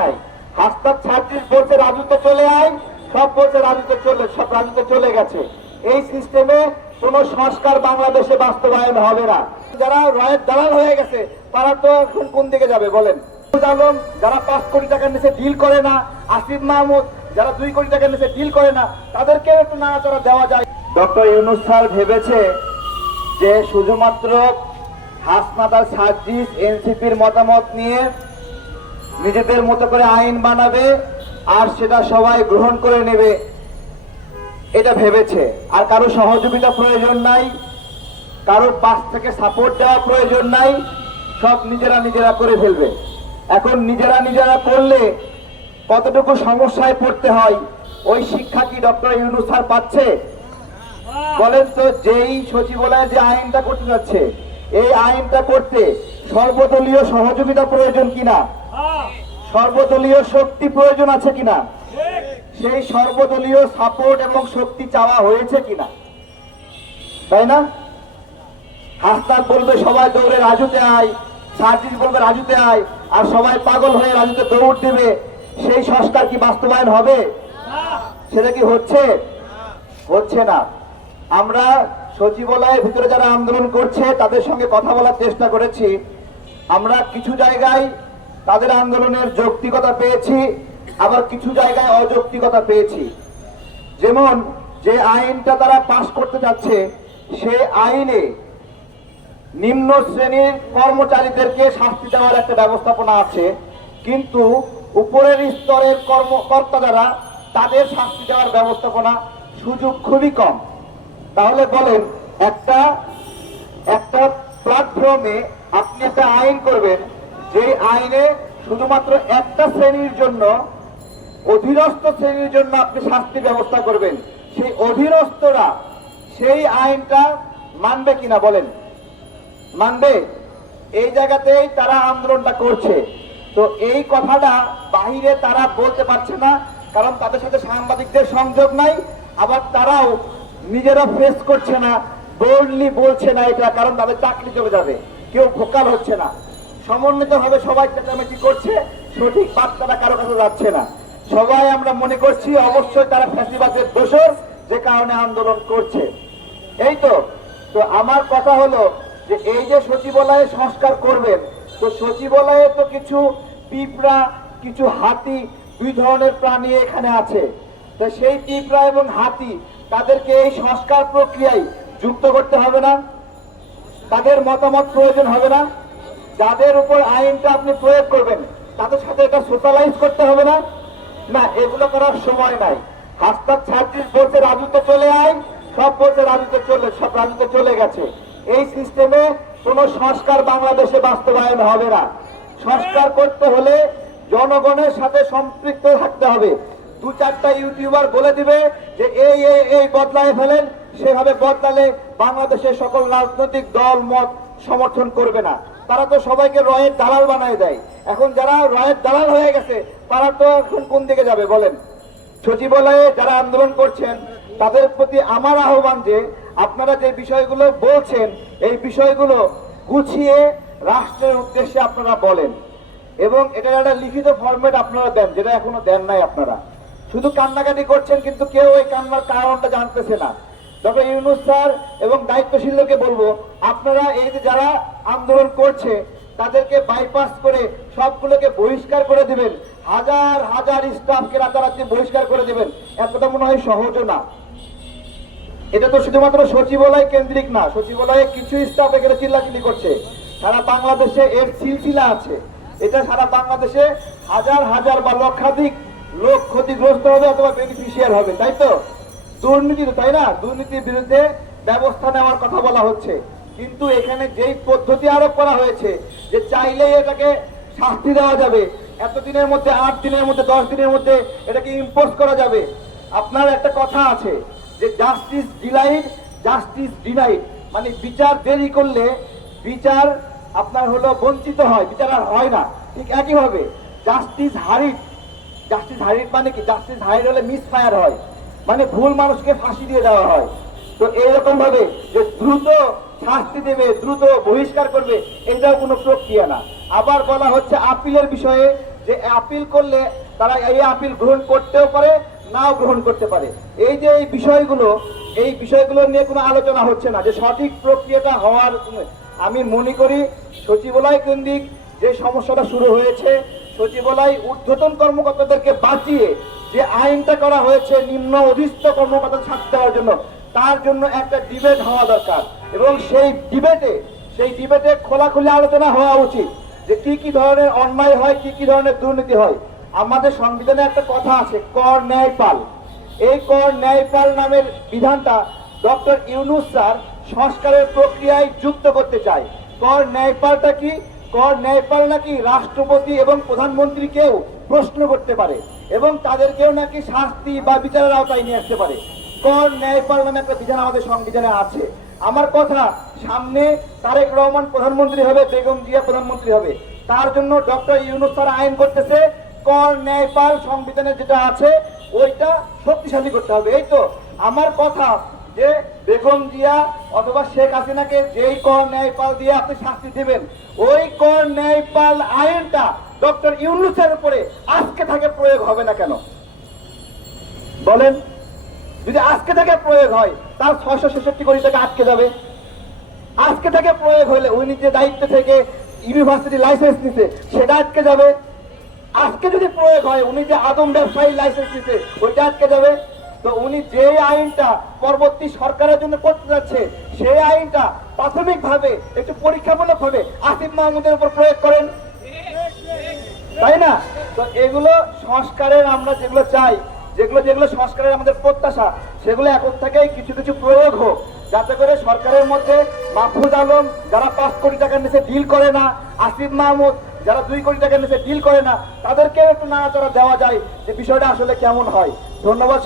নাই। ছাত্রীর বলছে রাজুতে চলে আয়, সব বলছে রাজুতে চলে, সব রাজুতে চলে গেছে। এই সিস্টেমে কোন সংস্কার বাংলাদেশে বাস্তবায়ন হবে না। যারা দালাল হয়ে গেছে, তারা তো এখন কোন দিকে যাবে বলেন? আলম, যারা পাঁচ কোটি টাকার নিচে ডিল করে না, আসিফ মাহমুদ, যারা দুই কোটি টাকার নিচে ডিল করে না তাদেরকে একটু দেওয়া যায়। ডক্টর ইউনুস স্যার ভেবেছে যে শুধুমাত্র হাসনাদার সার্জিস এনসিপির মতামত নিয়ে নিজেদের মতো করে আইন বানাবে আর সেটা সবাই গ্রহণ করে নেবে। এটা ভেবেছে। আর কারও সহযোগিতা প্রয়োজন নাই, কারোর পাশ থেকে সাপোর্ট দেওয়া প্রয়োজন নাই, সব নিজেরা নিজেরা করে ফেলবে। এখন নিজেরা নিজেরা করলে কতটুকু সমস্যায় পড়তে হয়, ওই শিক্ষা কি ডক্টর ইউনুস স্যার পাচ্ছে? বলেন তো, যেই সচিবালয়ে যে আইনটা করতে যাচ্ছে, এই আইনটা করতে সর্বদলীয় সহযোগিতা প্রয়োজন কিনা? সর্বদলীয় শক্তি প্রয়োজন আছে কিনা? সেই সর্বদলীয় সাপোর্ট এবং শক্তি চাওয়া হয়েছে কিনা? তাই না? হাসনাত বলবে, সবাই দৌড়ে রাজুতে আয়। সার্জিস বলবে, রাজুতে আয়। আর সবাই পাগল হয়ে রাজুতে দৌড় দেবে। সেই সংস্কার কি বাস্তবায়ন হবে? সেটা কি হচ্ছে? হচ্ছে না। আমরা সচিবালয়ের ভিতরে যারা আন্দোলন করছে, তাদের সঙ্গে কথা বলার চেষ্টা করেছি। আমরা কিছু জায়গায় তাদের আন্দোলনের যৌক্তিকতা পেয়েছি, আবার কিছু জায়গায় অযৌক্তিকতা পেয়েছি। যেমন, যে আইনটা তারা পাশ করতে যাচ্ছে, সে আইনে নিম্ন শ্রেণির কর্মচারীদেরকে শাস্তি দেওয়ার একটা ব্যবস্থাপনা আছে, কিন্তু উপরের স্তরের কর্মকর্তা যারা তাদের শাস্তি দেওয়ার ব্যবস্থাপনা সুযোগ খুবই কম। তাহলে বলেন, একটা একটা প্ল্যাটফর্মে আপনি একটা আইন করবেন যে আইনে শুধুমাত্র একটা শ্রেণির জন্য, অধীনস্থ শ্রেণির জন্য আপনি শাস্তি ব্যবস্থা করবেন, সেই অধীনস্থরা সেই আইনটা মানবে কিনা বলেন? মানবে? এই জায়গাতেই তারা আন্দোলনটা করছে। তো এই কথাটা বাহিরে তারা বলতে পারছে না, কারণ তাদের সাথে সাংবাদিকদের সংযোগ নাই, আবার তারাও নিজেরা ফেস করছে না বোল্ডলি বলছে না এটা, কারণ তাদের চাকরি চলে যাবে, কেউ ভোকাল হচ্ছে না। সমন্বিত ভাবে সবাই চেঁচামেচি করছে, সঠিক বার্তাটা কারও কাছে যাচ্ছে না। সবাই আমরা মনে করছি অবশ্যই তারা ফ্যাসিবাদের দোষর, যে কারণে আন্দোলন করছে। এই তো তো আমার কথা হলো যে এই যে সচিবালয়ে সংস্কার করবেন, তো সচিবালয়ে তো কিছু পিঁপড়া, কিছু হাতি, দুই ধরনের প্রাণী এখানে আছে। তো সেই পিঁপড়া এবং হাতি, তাদেরকে এই সংস্কার প্রক্রিয়ায় যুক্ত করতে হবে না? তাদের মতামত প্রয়োজন হবে না? যাদের উপর আইনটা আপনি প্রয়োগ করবেন, তাদের সাথে এটা সোশ্যালাইজ করতে হবে না। না, এগুলো করার সময় নাই। হাসপাত ছাত্রীর বলছে রাজুতে চলে আয়, সব বলছে রাজুতে চলে, সব রাজুতে চলে গেছে। এই সিস্টেমে কোনো সংস্কার বাংলাদেশে বাস্তবায়ন হবে না। সংস্কার করতে হলে জনগণের সাথে সম্পৃক্ত থাকতে হবে। দু চারটা ইউটিউবার বলে দিবে যে এই এই এই বদলায় ফেলেন, সেভাবে বদলালে বাংলাদেশের সকল রাজনৈতিক দল, মত সমর্থন করবে না। তারা তো সবাইকে রয়ের দালাল বানায় দেয়। এখন যারা রয়ের দালাল হয়ে গেছে, তারা তো এখন কোন দিকে যাবে বলেন? সচিবালয়ে যারা আন্দোলন করছেন, তাদের প্রতি আমার আহ্বান যে আপনারা যে বিষয়গুলো বলছেন, এই বিষয়গুলো গুছিয়ে রাষ্ট্রের উদ্দেশ্যে আপনারা বলেন। এবং এটা একটা লিখিত ফরম্যাট আপনারা দেন, যেটা এখনও দেন নাই আপনারা। শুধু কান্নাকাটি করছেন, কিন্তু কেউ এই কান্নার কারণটা জানতেছে না। ডক্টর ইউনুস স্যার এবং দায়িত্বশীলকে বলব, আপনারা এই যে যারা আন্দোলন করছে, তাদেরকে বাইপাস করে সবগুলোকে বহিষ্কার করে দিবেন। হাজার হাজার স্টাফকে রাতারাতি বহিষ্কার করে দিবেন। এতটা মনে হয় সহজও না। এটা তো শুধুমাত্র সচিবালয় কেন্দ্রিক না, সচিবালয়ে কিছু স্টাফ এখানে চিল্লাচিল্লি করছে। সারা বাংলাদেশে এর সিলসিলা আছে। এটা সারা বাংলাদেশে হাজার হাজার বা লক্ষাধিক লোক ক্ষতিগ্রস্ত হবে অথবা বেনিফিশিয়ার হবে, তাই তো? দুর্নীতি তো তাই না? দুর্নীতির বিরুদ্ধে ব্যবস্থা নেওয়ার কথা বলা হচ্ছে। কিন্তু এখানে যেই পদ্ধতি আরোপ করা হয়েছে, যে চাইলেই এটাকে শাস্তি দেওয়া যাবে এত দিনের মধ্যে, আট দিনের মধ্যে, দশ দিনের মধ্যে এটাকে ইম্পোজ করা যাবে। আপনার একটা কথা আছে, যে জাস্টিস ডিলাইড জাস্টিস ডিনাইড মানে বিচার দেরি করলে বিচার আপনার হলো বঞ্চিত হয়, বিচার আর হয় না। ঠিক একইভাবে জাস্টিস হারিট জাস্টিস হারিট মানে কি? জাস্টিস হারিট হলে মিস ফায়ার হয়। মানে ভুল মানুষকে ফাঁসি দিয়ে দেওয়া হয়। তো এইরকম ভাবে যে দ্রুত শাস্তি দেবে, দ্রুত বহিষ্কার করবে, এটাও কোনো প্রক্রিয়া না। আবার বলা হচ্ছে আপিলের বিষয়ে যে আপিল করলে তারা এই আপিল গ্রহণ করতেও পারে, নাও গ্রহণ করতে পারে। এই যে এই বিষয়গুলো এই বিষয়গুলো নিয়ে কোনো আলোচনা হচ্ছে না। যে সঠিক প্রক্রিয়াটা হওয়ার আমি মনে করি সচিবালয় কেন্দ্রিক যে সমস্যাটা শুরু হয়েছে সচিবালয় ঊর্ধ্বতন কর্মকর্তাদেরকে বাঁচিয়ে যে আইনটা করা হয়েছে নিম্ন অধীস্থ কর্মকর্তা ছাড়তে দেওয়ার জন্য, তার জন্য একটা ডিবেট হওয়া দরকার। এবং সেই ডিবেটে সেই ডিবেটে খোলাখুলি আলোচনা হওয়া উচিত যে কি কি ধরনের অন্যায় হয়, কি কি ধরনের দুর্নীতি হয়। আমাদের সংবিধানে একটা কথা আছে, কর ন্যায়পাল এই কর ন্যায়পাল নামের বিধানটা ডক্টর ইউনুস স্যার সংস্কারের প্রক্রিয়ায় যুক্ত করতে চায়। কর ন্যায়পালটা কি? কর ন্যায়পাল নাকি রাষ্ট্রপতি এবং প্রধানমন্ত্রীকেও প্রশ্ন করতে পারে এবং তাদেরকেও নাকি শাস্তি বা বিচারের আওতায় নিয়ে আসতে পারে। কর ন্যায়পাল নামে একটা বিধান আমাদের সংবিধানে আছে। আমার কথা সামনে তারেক রহমান প্রধানমন্ত্রী হবে, বেগম জিয়া প্রধানমন্ত্রী হবে। তার জন্য ডক্টর ইউনুস স্যার আইন করতেছে, কর ন্যায়পাল সংবিধানে যেটা আছে, ওইটা শক্তিশালী করতে হবে। এই তো, আমার কথা যে বেগম জিয়া অথবা শেখ হাসিনাকে যেই কর ন্যায়পাল দিয়ে আপনি শাস্তি দিবেন, ওই কর ন্যায়পাল আইনটা ডক্টর ইউনুসের উপরে আজকে থেকে প্রয়োগ হবে না কেন? বলেন, যদি আজকে থেকে প্রয়োগ হয়, তার ছয়শো ছেষট্টি কোটি টাকা আটকে যাবে। আজকে থেকে প্রয়োগ হলে উনি যে দায়িত্ব থেকে ইউনিভার্সিটি লাইসেন্স নিতে সেটা আটকে যাবে। আজকে যদি প্রয়োগ হয়, উনি যে আদম ব্যবসায়ী লাইসেন্স নিতে ওইটা আটকে যাবে। তো উনি যে আইনটা পরবর্তী সরকারের জন্য করতে যাচ্ছে, সেই আইনটা প্রাথমিকভাবে একটু পরীক্ষামূলক ভাবে আসিফ মাহমুদের উপর প্রয়োগ করেন। তাই না? তো এগুলো সংস্কারের আমরা যেগুলো চাই, যেগুলো যেগুলো সংস্কারের আমাদের প্রত্যাশা, সেগুলো এখন থেকেই কিছু কিছু প্রয়োগ হোক, যাতে করে সরকারের মধ্যে মাহফুজ আলম যারা পাঁচ কোটি টাকার নিচে ডিল করে না, আসিফ মাহমুদ যারা দুই কোটি টাকার নিচে ডিল করে না, তাদেরকেও একটু নাড়াচাড়া দেওয়া যায় যে বিষয়টা আসলে কেমন হয়। ধন্যবাদ